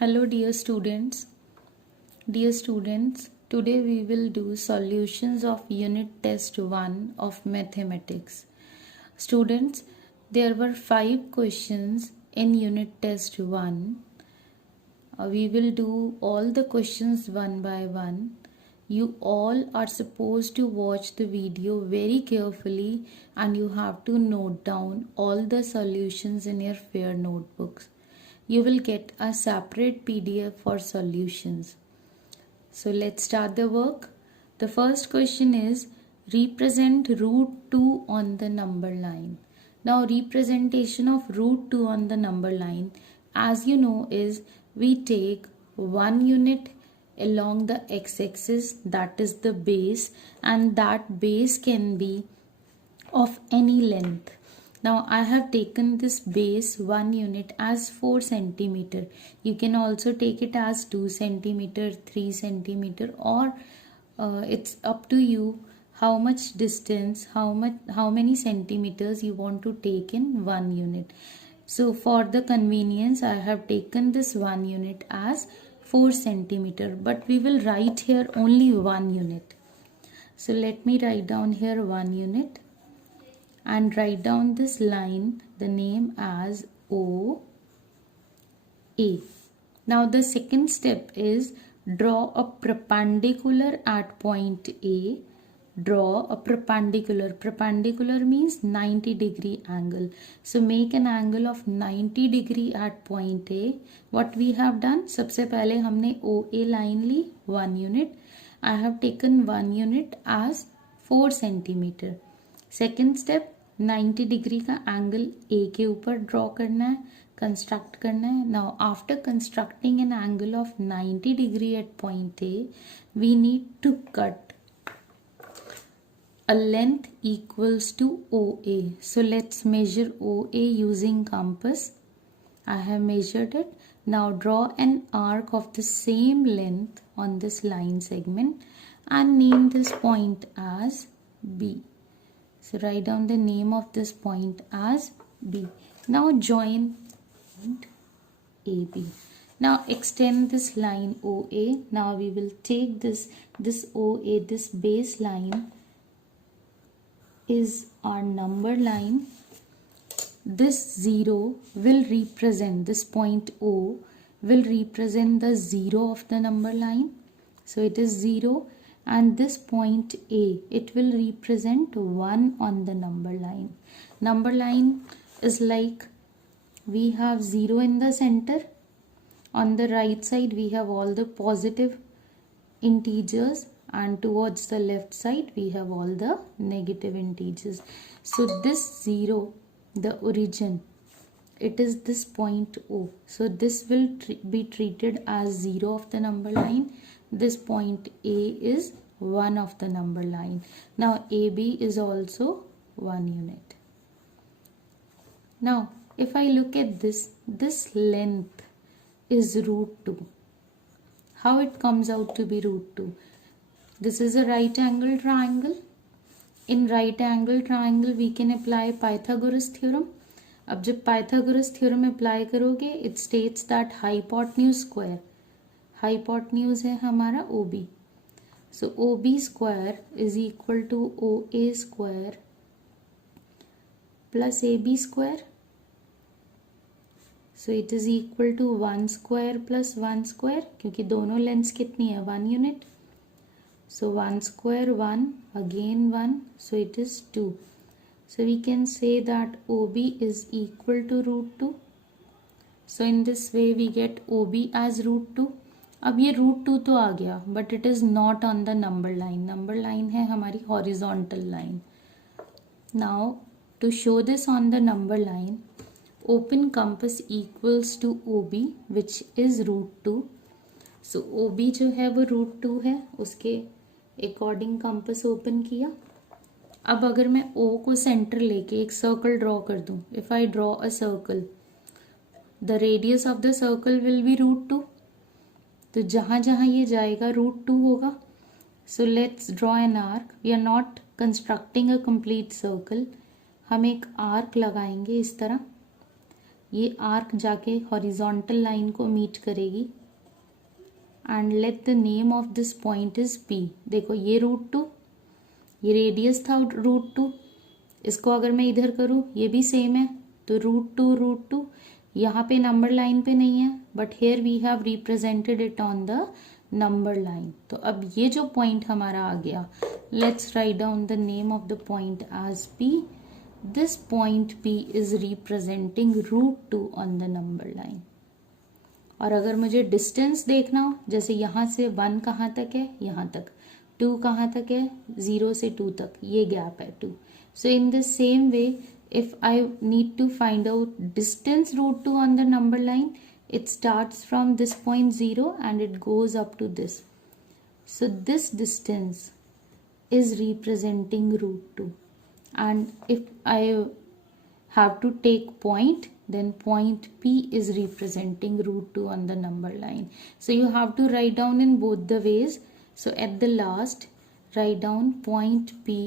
Hello dear students. Dear students, today we will do solutions of unit test 1 of mathematics. Students, there were 5 questions in unit test 1. We will do all the questions one by one. You all are supposed to watch the video very carefully and you have to note down all the solutions in your fair notebooks. You will get a separate PDF for solutions. So let's start the work. The first question is represent root 2 on the number line. Now representation of root 2 on the number line, as you know, is we take 1 unit along the x-axis, that is the base, and that base can be of any length. Now I have taken this base 1 unit as 4 centimeter. You can also take it as 2 centimeter, 3 centimeter, or it's up to you how much distance, how many centimeters you want to take in 1 unit. So for the convenience I have taken this 1 unit as 4 centimeter, but we will write here only 1 unit. So let me write down here 1 unit and write down this line, the name as OA. Now the second step is draw a perpendicular at point A. Draw a perpendicular. Perpendicular means 90 degree angle. So make an angle of 90 degree at point A. What we have done, सबसे पहले हमने OA line ली 1 unit. I have taken 1 unit as 4 centimeter. Second step 90 degree का angle A के ऊपर draw करना है, construct करना है. Now after constructing an angle of 90 degree at point A, we need to cut a length equals to OA. So let's measure OA using compass. I have measured it. Now draw an arc of the same length on this line segment and name this point as B. So write down the name of this point as B. Now join point AB. Now extend this line OA. Now we will take this OA, this base line is our number line. This 0 will represent, this point O will represent the 0 of the number line. So it is 0, and this point A, it will represent 1 on the number line. Number line is like we have 0 in the center. On the right side we have all the positive integers, and towards the left side we have all the negative integers. So this 0, the origin, it is this point O. So this will be treated as 0 of the number line. This point A is 1 of the number line. Now AB is also 1 unit. Now if I look at this length is root 2. How it comes out to be root 2? This is a right angle triangle. In right angle triangle we can apply Pythagoras theorem. अब जब Pythagoras theorem apply करोगे, it states that hypotenuse square, hypotenuse है हमारा OB. So OB square is equal to OA square plus AB square. So it is equal to 1 square plus 1 square, क्योंकि दोनों lengths कितनी है, 1 unit. So 1 square 1, again 1, so it is 2. So we can say that OB is equal to root 2. So in this way we get OB as root 2. अब ये root 2 तो आ गया, but it is not on the number line. Number line है हमारी horizontal line. Now to show this on the number line, open compass equals to OB, which is root 2. So OB जो है वो root 2 है, उसके according compass open किया. अब अगर मैं O को सेंटर लेके एक सर्कल ड्रॉ कर दूं, if I draw a circle, the radius of the circle will be root 2. तो जहां जहां ये जाएगा रूट 2 होगा. So let's draw an arc. We are not constructing a complete circle. हम एक आर्क लगाएंगे इस तरह. ये आर्क जाके हॉरिजॉन्टल लाइन को मीट करेगी and let the name of this point is P. देखो ये √2, ये रेडियस था √2, इसको अगर मैं इधर करूँ ये भी सेम है, तो √2 यहाँ पे नंबर लाइन पे नहीं है, but here we have represented it on the number line. तो अब ये जो पॉइंट हमारा आ गया, let's write down the name of the point as P. This point P is representing √2 on the number line. और अगर मुझे डिस्टेंस देखना हो, जैसे यहाँ से 1 कहाँ तक है, यहाँ तक, 2 कहाँ तक है, 0 से 2 तक, ये गैप है 2। So in the same way, if I need to find out distance √2 on the number line, it starts from this point 0 and it goes up to this. So this distance is representing √2, and if I have to take point, then point P is representing √2 on the number line. So you have to write down in both the ways. So at the last, write down point P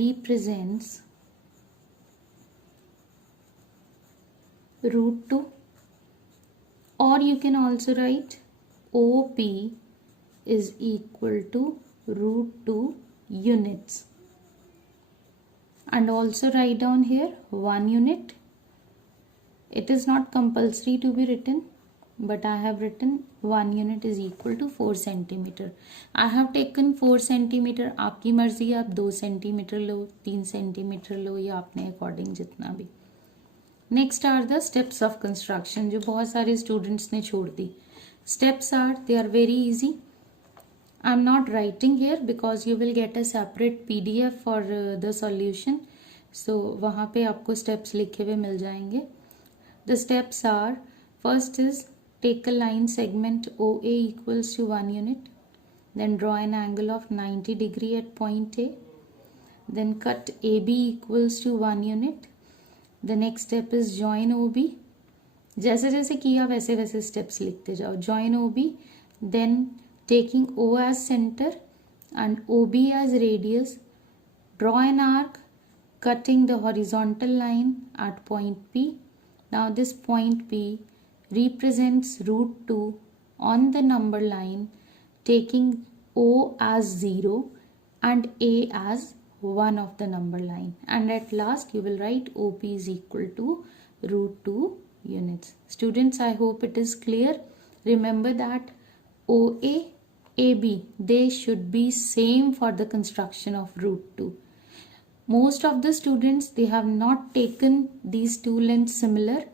represents √2, or you can also write OP is equal to √2 units, and also write down here 1 unit. It is not compulsory to be written, but I have written 1 unit is equal to 4 centimeter. I have taken 4 centimeter. आपकी मर्जी है, आप 2 centimetre लो, 3 centimetre लो, या अपने according जितना भी। Next are the steps of construction, जो बहुत सारे स्टूडेंट्स ने छोड़ दी। Steps are, they are very easy. I am not writing here because you will get a separate PDF for the solution, so वहाँ पे आपको स्टेप्स लिखे हुए मिल जाएंगे। The steps are, first is take a line segment OA equals to 1 unit, then draw an angle of 90 degree at point A, then cut AB equals to 1 unit. The next step is join OB. जैसे जैसे किया वैसे वैसे steps लिखते जाओ। join OB, then taking O as center and OB as radius, draw an arc cutting the horizontal line at point P. Now this point P represents √2 on the number line, taking O as 0 and A as 1 of the number line, and at last you will write OP is equal to √2 units. Students, I hope it is clear. Remember that OA, AB, they should be same for the construction of √2. Most of the students, they have not taken these two lengths similar.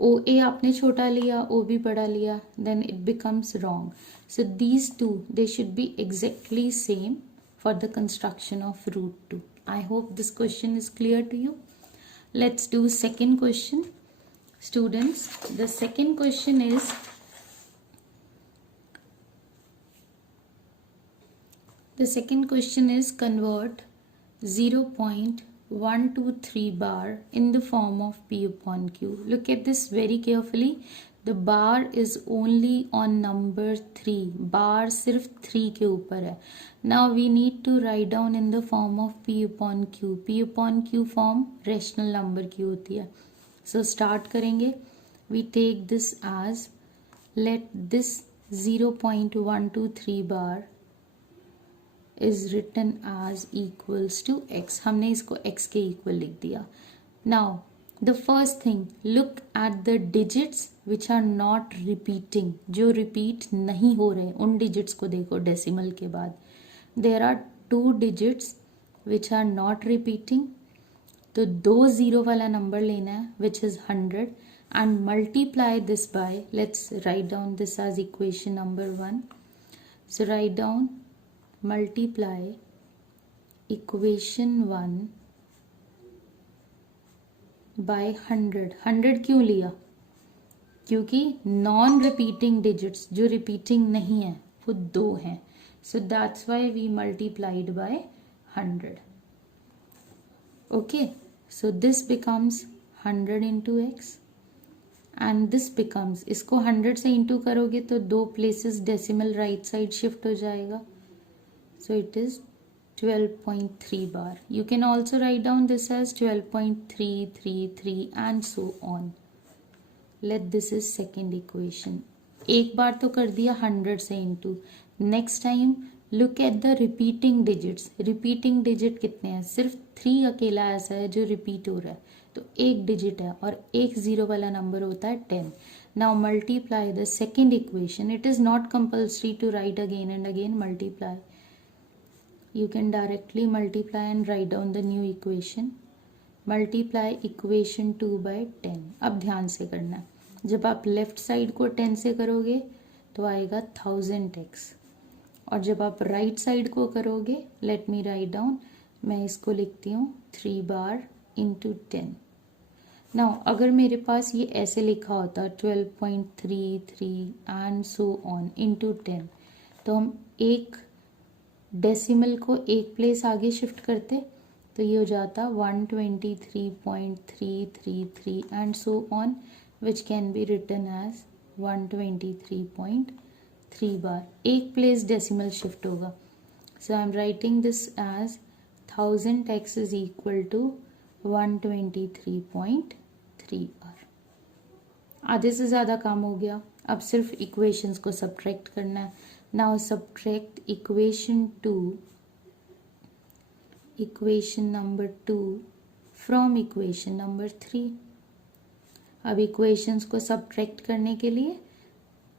OA आपने छोटा लिया, OB बड़ा लिया, then it becomes wrong. So these two, they should be exactly same for the construction of √2. I hope this question is clear to you. Let's do second question. Students, the second question is, convert 0.123 bar in the form of P upon Q. Look at this very carefully. The bar is only on number 3. bar सिर्फ 3 के ऊपर है. Now we need to write down in the form of P upon Q. P upon Q form rational number की होती है. So start करेंगे. We take this as, let this 0.123 bar is written as equals to x. हमने इसको x के equal लिख दिया. Now the first thing, look at the digits which are not repeating. जो repeat नहीं हो रहे उन digits को देखो decimal के बाद. There are 2 digits which are not repeating. तो 2 0 वाला नंबर लेना है which is 100 and multiply this by, let's write down this as equation number 1. So write down multiply equation 1 by 100. 100 क्यों लिया? क्योंकि नॉन रिपीटिंग डिजिट्स जो रिपीटिंग नहीं है वो 2 हैं. So that's why we multiplied by 100. Okay, so this becomes 100 into X and this becomes, इसको 100 से इंटू करोगे तो 2 places decimal right side shift हो जाएगा. So it is 12.3 bar. You can also write down this as 12.333 and so on. Let this is second equation. एक बार तो कर दिया 100 से into. Next time look at the repeating digits. Repeating digit कितने हैं? सिर्फ 3 अकेला ऐसा है जो रिपीट हो रहा है, तो एक डिजिट है और एक जीरो वाला नंबर होता है 10. Now multiply the second equation. It is not compulsory to write again and again multiply. You can directly multiply and write down the new equation. Multiply equation 2 by 10. अब ध्यान से करना है. जब आप लेफ्ट साइड को 10 से करोगे तो आएगा 1000x, और जब आप राइट साइड को करोगे, लेट मी राइट डाउन, मैं इसको लिखती हूँ 3 बार इंटू 10. नाउ अगर मेरे पास ये ऐसे लिखा होता 12.33 एंड सो ऑन इंटू 10, तो हम एक डेसिमल को एक प्लेस आगे शिफ्ट करते तो ये हो जाता 123.333 and so on, which can be written as 123.3 bar. एक प्लेस डेसिमल शिफ्ट होगा. So I am writing this as 1000x is equal to 123.3 bar. आधे से ज़्यादा काम हो गया. अब सिर्फ इक्वेशंस को सब्ट्रैक्ट करना है. Now subtract equation number 2 from equation number 3. अब इक्वेशंस को सब्ट्रैक्ट करने के लिए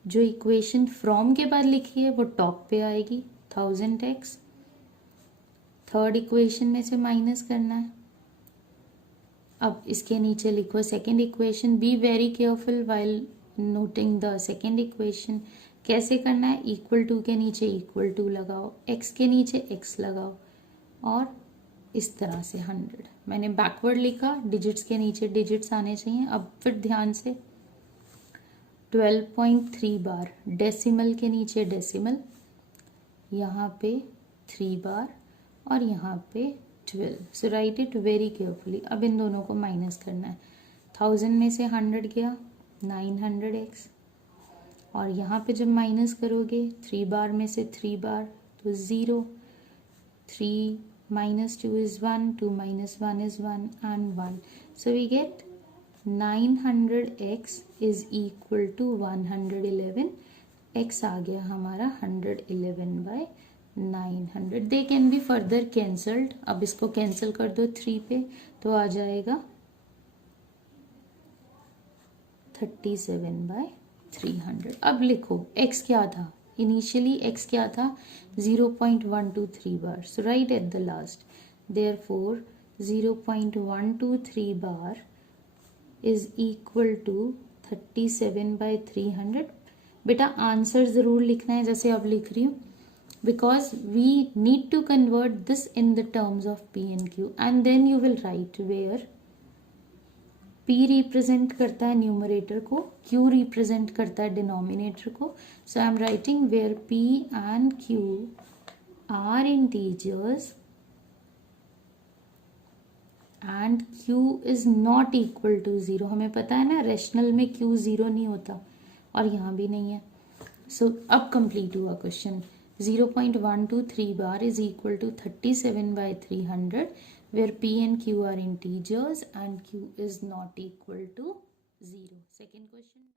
जो इक्वेशन फ्रॉम के बाद लिखी है वो टॉप पे आएगी 1000x. थर्ड इक्वेशन में से माइनस करना है. अब इसके नीचे लिखो second equation. Be very careful while noting the second equation. कैसे करना है? इक्वल टू के नीचे इक्वल टू लगाओ, एक्स के नीचे एक्स लगाओ, और इस तरह से 100. मैंने बैकवर्ड लिखा, डिजिट्स के नीचे डिजिट्स आने चाहिए. अब फिर ध्यान से 12.3 बार, डेसिमल के नीचे डेसिमल, यहाँ पे 3 बार और यहाँ पे 12. सो राइट इट वेरी केयरफुली. अब इन दोनों को माइनस करना है. 1000 में से 100 गया 900x, और यहाँ पे जब माइनस करोगे 3 बार में से 3 बार तो 0. 3 minus 2 is 1, 2 minus 1 is 1 and 1. So we get 900x is equal to 111. x आ गया हमारा 111 by 900. They can be further cancelled. अब इसको कैंसिल कर दो 3 पे तो आ जाएगा 37 by 300. अब लिखो x क्या था. इनिशियली x क्या था? 0.123 bar. So right at the last. Therefore 0.123 bar is equal to 37 by 300. बेटा आंसर जरूर लिखना है जैसे अब लिख रही हूँ, because we need to convert this in the terms of p and q, and then you will write where P represent करता है न्यूमरेटर को, Q रिप्रेजेंट करता है डिनोमिनेटर को. So I am writing where P and Q are integers and Q is not equal to 0. हमें पता है ना रेशनल में Q 0 नहीं होता, और यहाँ भी नहीं है. सो अब कंप्लीट हुआ question. 0.123 bar is equal to 37 by 300, where p and q are integers and q is not equal to 0. Second question.